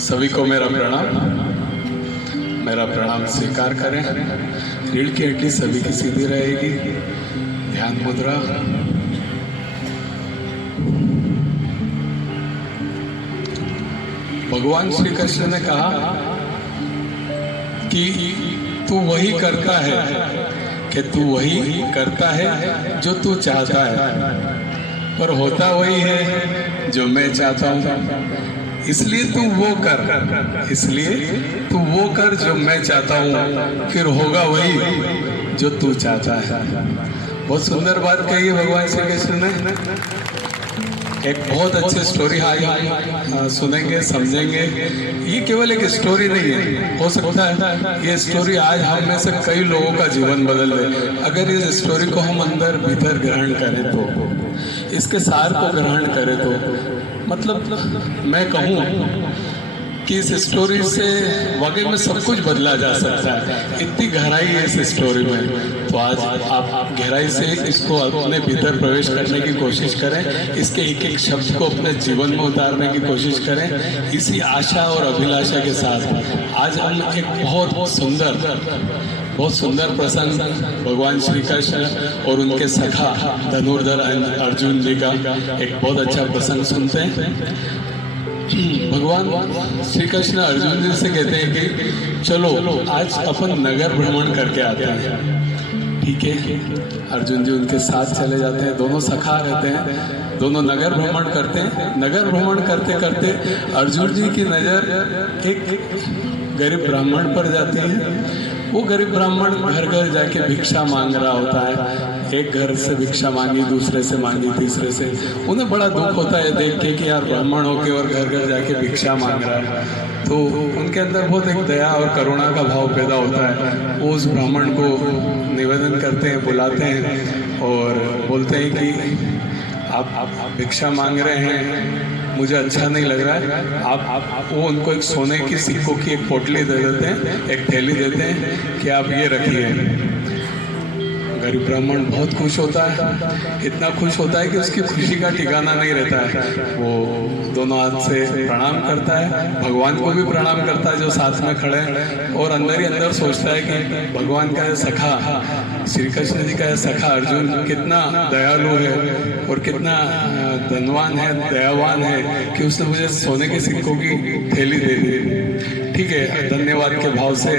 सभी को मेरा प्रणाम स्वीकार करें। रीढ़ की हड्डी सभी की सीधी रहेगी। ध्यान मुद्रा। भगवान श्री कृष्ण ने कहा कि तू वही करता है जो तू चाहता है, पर होता वही है जो मैं चाहता हूँ। इसलिए तू वो कर जो मैं चाहता हूँ, फिर होगा वही जो तू चाहता है। बहुत सुंदर बात कही है भगवान श्री कृष्ण ने। एक बहुत अच्छी स्टोरी आज हम सुनेंगे, समझेंगे। ये केवल एक स्टोरी नहीं है, हो सकता है ये स्टोरी आज हम में से कई लोगों का जीवन बदल दे। अगर इस स्टोरी को हम अंदर भीतर ग्रहण करें तो, इसके सार को ग्रहण करें तो, मतलब मैं कहूँ कि इस स्टोरी से वाकई में सब कुछ बदला जा सकता है। इतनी गहराई है इस स्टोरी में। तो आज आप गहराई से इसको अपने भीतर प्रवेश करने की कोशिश करें, इसके एक एक शब्द को अपने जीवन में उतारने की कोशिश करें। इसी आशा और अभिलाषा के साथ आज हम एक बहुत सुंदर प्रसंग भगवान श्री कृष्ण और उनके सखा धनुर्धर अर्जुन जी का एक बहुत अच्छा प्रसंग सुनते हैं। भगवान श्री कृष्ण अर्जुन जी से कहते हैं कि चलो आज अपन नगर भ्रमण करके आते हैं। ठीक है, अर्जुन जी उनके साथ चले जाते हैं। दोनों सखा रहते हैं, दोनों नगर भ्रमण करते हैं। नगर भ्रमण करते करते अर्जुन जी की नज़र एक गरीब ब्राह्मण पर जाती है। वो गरीब ब्राह्मण घर घर जाके भिक्षा मांग रहा होता है। एक घर से भिक्षा मांगी, दूसरे से मांगी, तीसरे से। उन्हें बड़ा दुख होता है देख के कि यार ब्राह्मण होके और घर घर जाके भिक्षा मांग रहा है। तो उनके अंदर बहुत एक दया और करुणा का भाव पैदा होता है। वो उस ब्राह्मण को निवेदन करते हैं, बुलाते हैं और बोलते हैं कि आप भिक्षा मांग रहे हैं, मुझे अच्छा नहीं लग रहा है। आप वो उनको एक सोने की सिक्कों की एक पोटली दे देते हैं, एक थैली देते हैं कि आप ये रखिए। गरीब ब्राह्मण बहुत खुश होता है, इतना खुश होता है कि उसकी खुशी का ठिकाना नहीं रहता है। वो दोनों हाथ से प्रणाम करता है, भगवान को भी प्रणाम करता है जो साथ में खड़े हैं, और अंदर ही अंदर सोचता है कि भगवान का सखा श्री कृष्ण जी का सखा अर्जुन कितना दयालु है और कितना धनवान है, दयावान है कि उसने मुझे सोने के सिक्कों की थैली दे दी। ठीक है, धन्यवाद के भाव से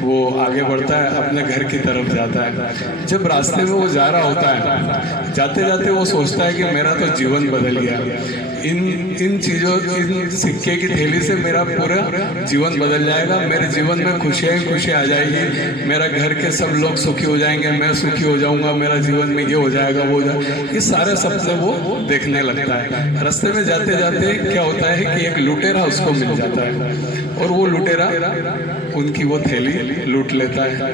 वो आगे बढ़ता है, अपने घर की तरफ जाता है। जब रास्ते में वो जा रहा होता है, जाते जाते वो सोचता है कि मेरा तो जीवन बदल गया। इन सिक्के की थैली से मेरा पूरा जीवन बदल जाएगा। मेरे जीवन में खुशियाँ आ जाएगी, मेरा घर के सब लोग सुखी हो जाएंगे, मैं सुखी हो जाऊंगा, मेरा जीवन में ये हो जाएगा, वो हो जाएगा। ये सारे सपने वो देखने लगता है। रास्ते में जाते जाते क्या होता है कि एक लुटेरा उसको मिल जाता है और वो लुटेरा उनकी वो थैली लूट लेता है।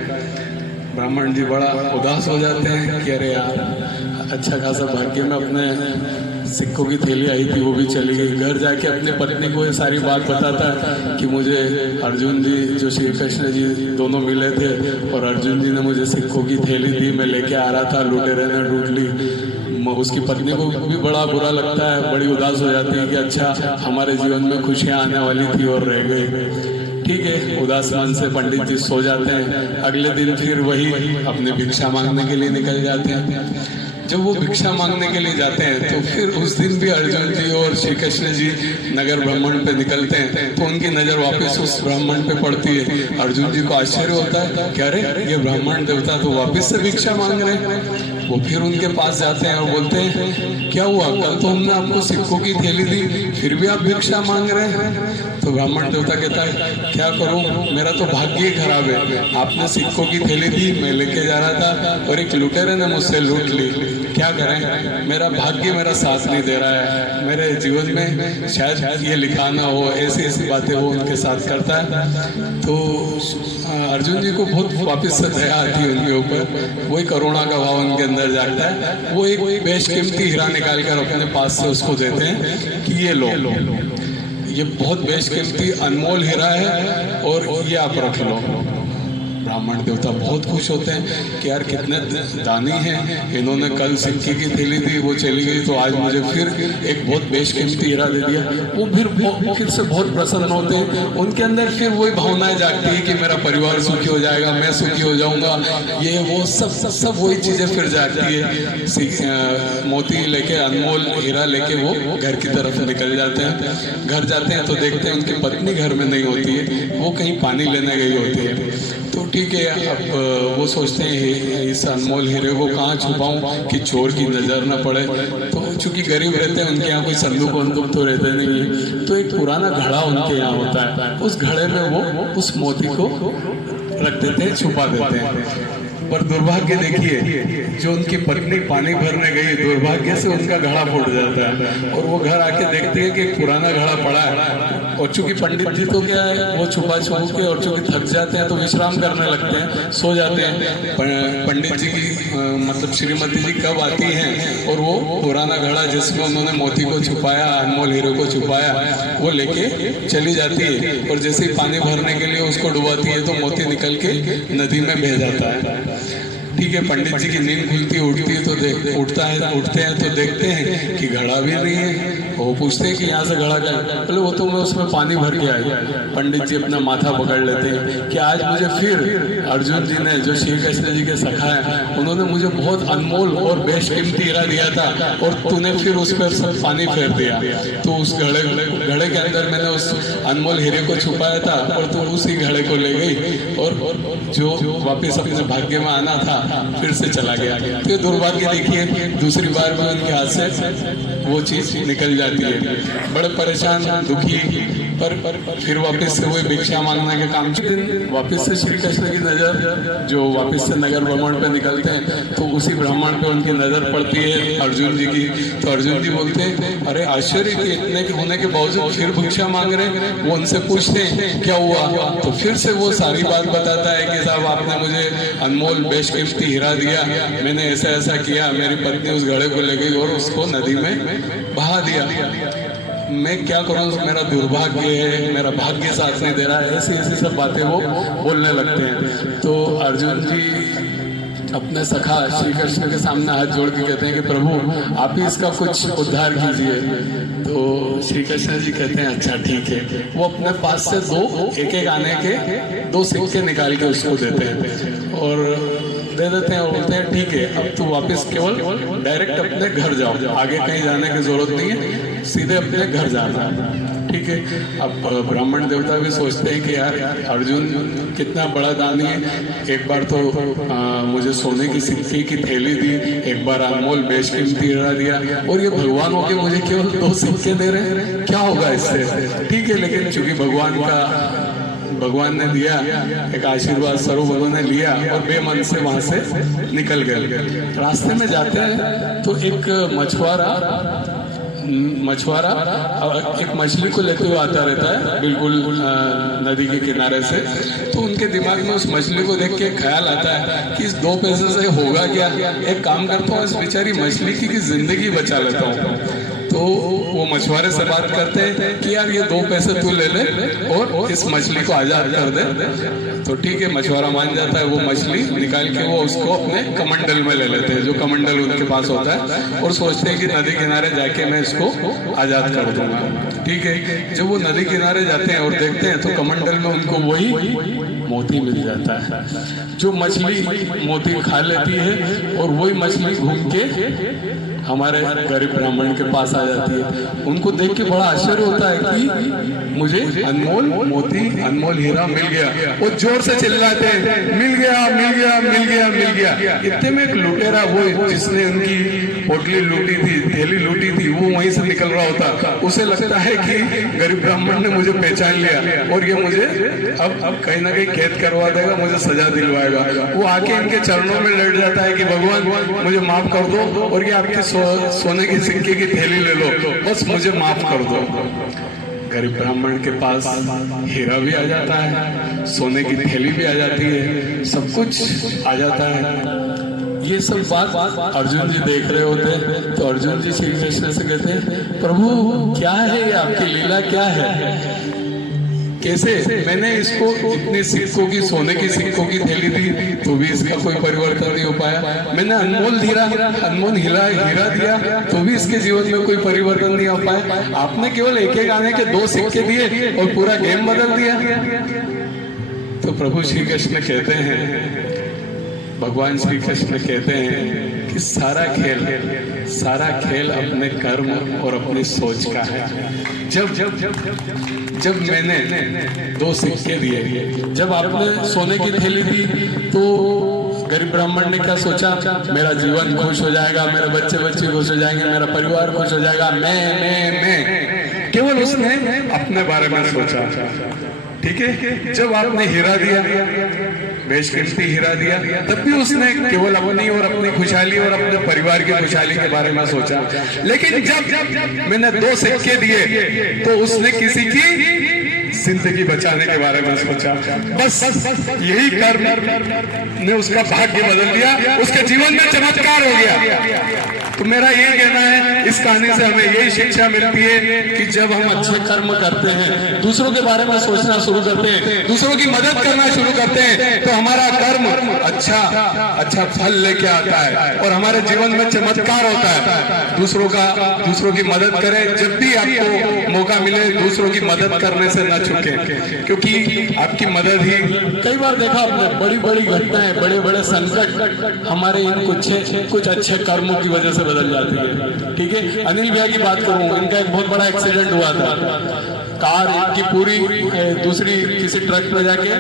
ब्राह्मण जी बड़ा उदास हो जाते हैं कि अरे यार, अच्छा खासा भाग्य में अपने सिक्कों की थैली आई थी, वो भी चली गई। घर जाके अपनी पत्नी को ये सारी बात बताता है कि मुझे अर्जुन जी जो श्री कृष्ण जी दोनों मिले थे और अर्जुन जी ने मुझे सिक्कों की थैली दी, मैं लेके आ रहा था, लुटेरे ने लूट ली। उसकी पत्नी को भी बड़ा बुरा लगता है, बड़ी उदास हो जाती है कि अच्छा हमारे जीवन में खुशियाँ आने वाली थी और रह गई। ठीक है, उदास मन से पंडित जी सो जाते हैं। अगले दिन फिर वही अपने भिक्षा मांगने के लिए निकल जाते हैं। जब वो भिक्षा मांगने के लिए जाते हैं तो फिर उस दिन भी अर्जुन जी और श्री कृष्ण जी नगर भ्रमण पे निकलते हैं, तो उनकी नजर वापस उस ब्राह्मण पे पड़ती है। अर्जुन जी को आश्चर्य होता है कि अरे ये ब्राह्मण देवता तो वापस से भिक्षा मांग रहे हैं। वो फिर उनके पास जाते हैं और बोलते हैं क्या हुआ, कल तो हमने आपको सिक्कों की थैली दी, फिर भी आप भिक्षा मांग रहे हैं। तो ब्राह्मण देवता कहता है क्या करूं, मेरा तो भाग्य ही खराब है। आपने सिक्कों की थैली दी, मैं लेके जा रहा था और एक लुटेरे ने मुझसे लूट ली। क्या करें, मेरा भाग्य मेरा साथ नहीं दे रहा है। मेरे जीवन में शायद ये लिखा ना हो, ऐसी ऐसी बातें वो उनके साथ करता है। तो अर्जुन जी को बहुत वापस से दया आती है उनके ऊपर, वही करुणा का भाव उनके अंदर जागता है। वो एक बेशकीमती हीरा निकाल कर अपने पास से उसको देते हैं कि ये लो, ये बहुत बेशकीमती अनमोल हीरा है और ये आप रख लो। ब्राह्मण देवता बहुत खुश होते हैं कि यार कितने दानी हैं, इन्होंने कल सिक्के की थैली दी, वो चली गई, तो आज मुझे फिर एक बहुत बेशकीमती हीरा दे दिया। वो फिर से बहुत प्रसन्न होते हैं, उनके अंदर फिर वही भावनाएं जागती है कि मेरा परिवार सुखी हो जाएगा, मैं सुखी हो जाऊंगा, ये वो सब वही चीजें फिर जागती है। मोती लेके, अनमोल हीरा लेके वो घर की तरफ निकल जाते हैं। घर जाते हैं तो देखते हैं उनकी पत्नी घर में नहीं होती है, वो कहीं पानी लेने गई होती है। तो ठीक है, अब वो सोचते हैं इस अनमोल हीरे को कहाँ छुपाऊं कि चोर की नज़र न पड़े। तो चूंकि गरीब रहते हैं, उनके यहाँ कोई संदूक वंदूक तो रहते नहीं है, तो एक पुराना घड़ा उनके यहाँ होता है, उस घड़े में वो उस मोती को रख देते हैं, छुपा देते हैं। पर दुर्भाग्य देखिए, जो उनकी पत्नी पानी भरने गई, दुर्भाग्य से उनका घड़ा फूट जाता है और वो घर आके देखते हैं कि पुराना घड़ा पड़ा है। और चूंकि पंडित जी तो क्या है, वो छुपा छुप के, और चूंकि थक जाते हैं तो विश्राम करने लगते हैं, सो जाते हैं। पंडित जी की मतलब श्रीमती जी कब आती हैं और वो पुराना घड़ा जिसमें उन्होंने मोती को छुपाया, अनमोल हीरे को छुपाया, वो लेके चली जाती है। और जैसे ही पानी भरने के लिए उसको डुबाती है तो मोती निकल के नदी में बह जाता है। ठीक है, पंडित जी की नींद खुलती उठती है तो उठते हैं तो देखते हैं कि घड़ा भी नहीं है। वो पूछते हैं कि यहाँ से घड़ा क्या है? बोले वो तो मैं उसमें पानी भर के आई। पंडित जी अपना माथा पकड़ लेते हैं कि आज मुझे फिर अर्जुन जी ने, जो श्री कृष्ण जी के सखा है, उन्होंने मुझे बहुत अनमोल और बेशकीमती हीरा दिया था और तूने फिर उस पर सब पानी फेर दिया। तो उस घड़े के अंदर मैंने उस अनमोल हीरे को छुपाया था और तू उसी घड़े को ले गई और जो वापिस अपने भाग्य में आना था फिर से चला गया। तो दुर्भाग्य देखिए, दूसरी बार में उनके हाथ से वो चीज निकल जाती है। बड़े परेशान, दुखी, पर फिर वापस से वही भिक्षा मांगने के काम। वापस से श्री कृष्ण की नजर, जो वापस से नगर भ्रमण पे निकलते हैं, तो उसी ब्राह्मण पे उनकी नजर पड़ती है अर्जुन जी की। तो अर्जुन जी बोलते हैं, अरे आश्चर्य कि इतने होने के बावजूद फिर भिक्षा मांग रहे हैं। वो उनसे पूछते हैं क्या हुआ, तो फिर से वो सारी बात बताता है कि साहब आपने मुझे अनमोल बेशकीमती हीरा दिया, मैंने ऐसा ऐसा किया, मेरी पत्नी उस घड़े को ले गई और उसको नदी में बहा दिया, मैं क्या करूं, मेरा दुर्भाग्य है, मेरा भाग्य साथ नहीं दे रहा है। ऐसी सब बातें वो बोलने लगते हैं। तो अर्जुन जी अपने सखा श्री कृष्ण के सामने हाथ जोड़ के कहते हैं कि प्रभु आप ही इसका कुछ उद्धार कीजिए। तो श्री कृष्ण जी कहते हैं अच्छा ठीक है। वो अपने पास से एक एक आने के 2 सिक्के निकाल के उसको देते हैं और दे देते हैं और बोलते हैं ठीक है, अब तू वापस केवल डायरेक्ट अपने घर जाओ, आगे कहीं जाने की जरूरत नहीं है, सीधे अपने घर जाना। ठीक है। अब ब्राह्मण देवता भी सोचते हैं कि यार अर्जुन कितना बड़ा दानी है, एक बार तो मुझे सोने की सिक्के की थैली दी, एक बार अनमोल बेशकीमती हीरा दिया, और ये भगवान होके मुझे केवल 2 सिक्के दे रहे हैं, क्या होगा इससे। ठीक है, लेकिन चूंकि भगवान ने दिया एक आशीर्वाद स्वरूप, उन्होंने लिया और बेमन से वहां से निकल गए। रास्ते में जाते हैं तो एक मछुआरा एक मछली को लेते हुए आता रहता है बिल्कुल नदी के किनारे से। तो उनके दिमाग में उस मछली को देख के ख्याल आता है कि इस 2 पैसे से होगा क्या, एक काम करता हूँ इस बेचारी मछली की जिंदगी बचा लेता हूँ। तो वो मछुआरे से बात करते हैं कि यार ये 2 पैसे तू ले ले और इस मछली को आजाद कर दे। तो ठीक है, मछुआरा मान जाता है, वो मछली निकाल के वो उसको अपने कमंडल में ले लेते हैं, जो कमंडल उनके पास होता है, और सोचते हैं कि नदी किनारे जाके मैं इसको आजाद कर दूंगा। ठीक है, जब वो नदी किनारे जाते हैं और देखते हैं तो कमंडल में उनको वही मोती मिल जाता है, जो मछली मोती खा लेती है, और वही मछली घूम के हमारे गरीब ब्राह्मण के पास आ जाती है। उनको देख के बड़ा आश्चर्य होता है कि मुझे अनमोल मोती, अनमोल हीरा मिल गया। वो जोर से चिल्लाते हैं मिल गया मिल गया मिल गया मिल गया। इतने में एक लुटेरा, वो जिसने उनकी पोटली लूटी थी, थैली लूटी थी, वो वहीं से निकल रहा होता। उसे लगता है कि गरीब ब्राह्मण ने मुझे पहचान लिया और ये मुझे अब कहीं ना कहीं कैद करवा देगा, मुझे सजा दिलवाएगा। वो आके इनके चरणों में लेट जाता है कि भगवान मुझे माफ कर दो, और ये आपके सोने की सिक्के की थैली ले लो, बस मुझे माफ कर दो। गरीब ब्राह्मण के पास हीरा भी आ जाता है, सोने की थैली भी आ जाती है, सब कुछ आ जाता है। ये सब बात अर्जुन जी देख रहे होते हैं। तो अर्जुन जी श्री कृष्ण से कहते हैं प्रभु क्या है ये, आपकी लीला क्या है। कैसे मैंने इसको इतनी सिक्कों की, सोने की सिक्कों की थैली दी तो भी इसका कोई परिवर्तन नहीं हो पाया। मैंने अनमोल हीरा दिया तो भी इसके जीवन में कोई परिवर्तन नहीं हो पाया। आपने केवल एक एक आने के 2 सिक्के दिए और पूरा गेम बदल दिया। तो प्रभु श्री कृष्ण कहते हैं, भगवान श्री कृष्ण कहते हैं कि सारा खेल अपने कर्म और अपनी सोच का है। जब मैंने 2 सिक्के दिए, जब आपने सोने की थैली दी तो गरीब ब्राह्मण ने क्या सोचा, मेरा जीवन खुश हो जाएगा, मेरे बच्चे खुश हो जाएंगे, मेरा परिवार खुश हो जाएगा, मैं केवल उसने अपने बारे में सोचा। ठीक है, जब आपने हीरा दिया, बेशकीमती हीरा दिया, तब भी उसने केवल अपनी और अपनी खुशहाली और अपने परिवार की खुशहाली के बारे में सोचा। लेकिन जब मैंने 2 सिक्के दिए तो उसने किसी की जिंदगी बचाने के बारे में सोचा। बस यही कर्म ने उसका भाग्य बदल दिया, उसके जीवन में चमत्कार हो गया। तो मेरा ये कहना है, इस कहानी से हमें यही शिक्षा मिलती है कि जब हम अच्छे कर्म करते हैं, दूसरों के बारे में सोचना शुरू करते हैं, दूसरों की मदद करना शुरू करते हैं, तो हमारा कर्म अच्छा फल लेके आता है और हमारे जीवन में चमत्कार होता है। दूसरों की मदद करें, जब भी आपको मौका मिले दूसरों की मदद करने से न चूके, क्योंकि आपकी मदद ही, कई बार देखा आपने, बड़ी घटनाएं, बड़े संकट हमारे इन कुछ अच्छे कर्मों की वजह से बदल जाती है। ठीक है, अनिल भैया की बात करूं, इनका एक बहुत बड़ा एक्सीडेंट हुआ था। कार इनकी पूरी दूसरी किसी ट्रक में जाके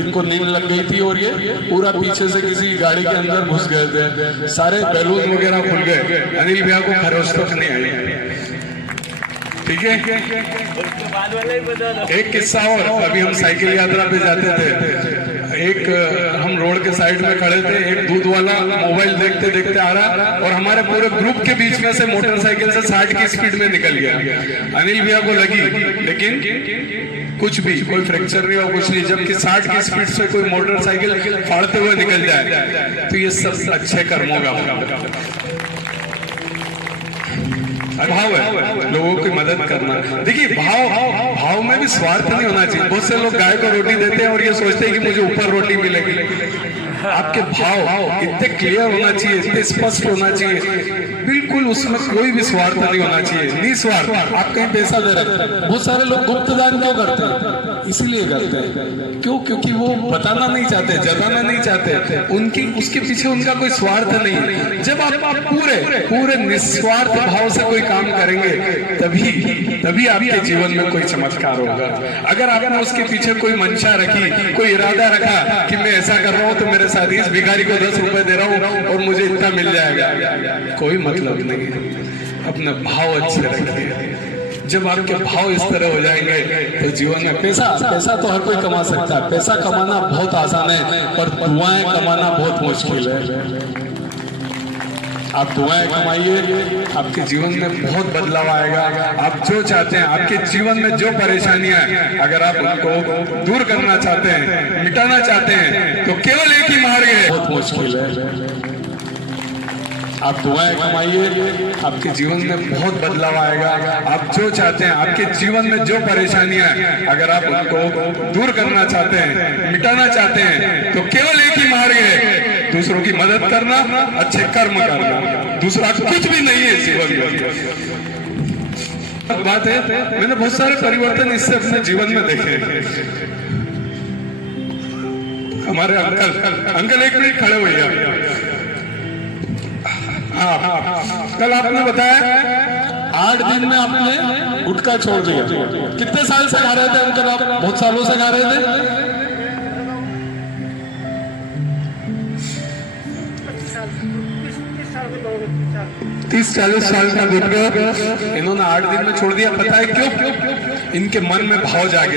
इनको नींद लग गई थी और ये पूरा पीछे से किसी गाड़ी के अंदर घुस गए थे, सारे बैलून वगैरह खुल गए, अनिल भैया को खरोच तक नहीं आई। ठीक है, एक किस्सा और, अभी हम साइकिल यात्रा पे जाते थे, हम रोड के साइड में खड़े थे, एक दूध वाला मोबाइल देखते आ रहा और हमारे पूरे ग्रुप के बीच में से मोटरसाइकिल से 60 की स्पीड में निकल गया। अनिल भैया को लगी, लेकिन कोई फ्रैक्चर नहीं हुआ, कुछ नहीं। जबकि 60 की स्पीड से कोई मोटरसाइकिल फाड़ते हुए निकल जाए, तो ये सब अच्छे कर्मों का भाव है, लोगों की मदद करना। देखिए, भाव में भी स्वार्थ नहीं होना चाहिए। बहुत से लोग गाय को रोटी देते हैं और ये सोचते हैं कि मुझे ऊपर रोटी मिलेगी। आपके भाव इतने क्लियर होना चाहिए, इतने स्पष्ट होना चाहिए, बिल्कुल उसमें कोई भी स्वार्थ नहीं होना चाहिए, निस्वार्थ। आप कहीं पैसा दे रहे हैं, बहुत सारे लोग गुप्त दान क्यों करते हैं? इसलिए करते हैं, क्योंकि वो बताना नहीं चाहते, जताना नहीं चाहते, उसके पीछे उनका कोई स्वार्थ नहीं। जब आप पूरे निस्वार्थ भाव से कोई काम करेंगे, तभी आपके जीवन में कोई चमत्कार होगा। अगर आपने उसके पीछे कोई मंशा रखी, कोई इरादा रखा कि मैं ऐसा कर रहा हूँ तो मेरे साथ इस भिखारी को 10 रुपए दे रहा हूँ और मुझे इतना मिल जाएगा, कोई मतलब नहीं। अपने भाव अच्छे रखिए। जब आपके भाव इस तरह हो जाएंगे तो जीवन में पैसा तो हर कोई कमा सकता है, पैसा कमाना बहुत आसान है, पर दुआएं कमाना बहुत मुश्किल है। आप दुआएं कमाइए, आपके जीवन में बहुत बदलाव आएगा। आप जो चाहते हैं, आपके जीवन में जो परेशानियां हैं, अगर आप उनको दूर करना चाहते हैं, मिटाना चाहते हैं, तो केवल एक ही मार्ग है, बहुत मुश्किल है। आप दुआएं कमाइए, आपके जीवन में बहुत बदलाव आएगा। आप जो चाहते हैं, आपके जीवन में जो परेशानियां हैं, अगर आप उनको दूर करना चाहते हैं, मिटाना चाहते हैं, तो केवल एक ही मार्ग है, दूसरों की मदद करना, अच्छे कर्म करना। दूसरा कुछ भी नहीं है जीवन में। बात है, मैंने बहुत सारे परिवर्तन इससे अपने जीवन में देखे। हमारे अंकल 1 मिनट खड़े हुए। हाँ, कल आपने बताया 8 दिन में आपने गुटखा छोड़ दिया। कितने साल से खा रहे थे अंकल आप? बहुत सालों से खा रहे थे। 30-40 साल का गुटखा इन्होंने 8 दिन में छोड़ दिया। पता है क्यों? इनके मन में भाव जागे।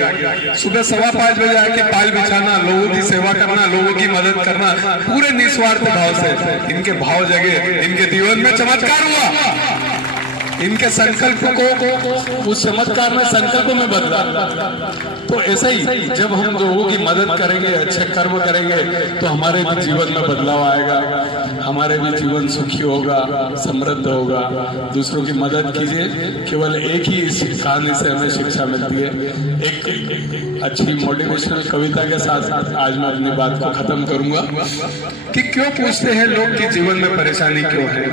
सुबह 5:15 बजे आके पाल बिछाना, लोगों की सेवा करना, लोगों की मदद करना, पूरे निस्वार्थ भाव से इनके भाव जगे, इनके जीवन में चमत्कार हुआ। इनके संकल्प को उस चमत्कार में संकल्प में बदला। तो ऐसे ही जब हम लोगों की मदद करेंगे, अच्छे कर्म करेंगे, तो हमारे भी जीवन में बदलाव आएगा, हमारे भी जीवन सुखी होगा, समृद्ध होगा। दूसरों की मदद कीजिए। केवल एक ही इस कहानी से हमें शिक्षा मिलती है। एक अच्छी मोटिवेशनल कविता के साथ आज मैं अपनी बात को खत्म करूंगा कि क्यों पूछते हैं लोग कि जीवन में परेशानी क्यों है,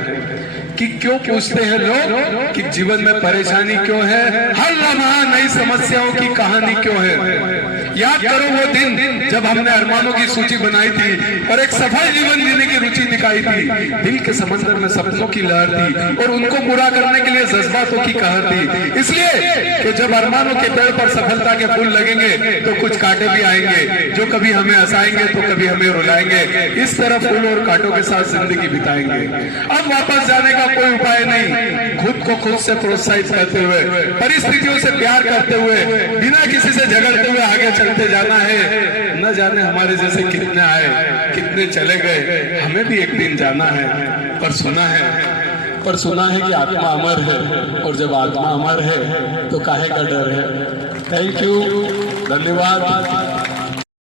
कि क्यों पूछते हैं लोग कि जीवन में परेशानी क्यों है, हर लम्हा नई समस्याओं की कहानी क्यों है। याद करो वो दिन जब हमने अरमानों की सूची बनाई थी और एक सफल जीवन जीने की रुचि दिखाई थी। दिल के समंदर में सपनों की लहर थी और उनको पूरा करने के लिए जज्बातों की कहर थी। इसलिए कि जब अरमानों के पेड़ पर सफलता के फूल लगेंगे तो कुछ कांटे भी आएंगे, जो कभी हमें हंसाएंगे तो कभी हमें रुलाएंगे। इस तरह फूल और कांटों के साथ जिंदगी बिताएंगे। अब वापस जाने का कोई उपाय नहीं। खुद को खुद से प्रोत्साहित करते हुए, परिस्थितियों से प्यार करते हुए, बिना किसी से झगड़ते हुए आगे चलते जाना है। न जाने हमारे जैसे कितने आए, कितने चले गए, हमें भी एक दिन जाना है। पर सुना है कि आत्मा अमर है, और जब आत्मा अमर है तो काहे का डर है। थैंक यू, धन्यवाद।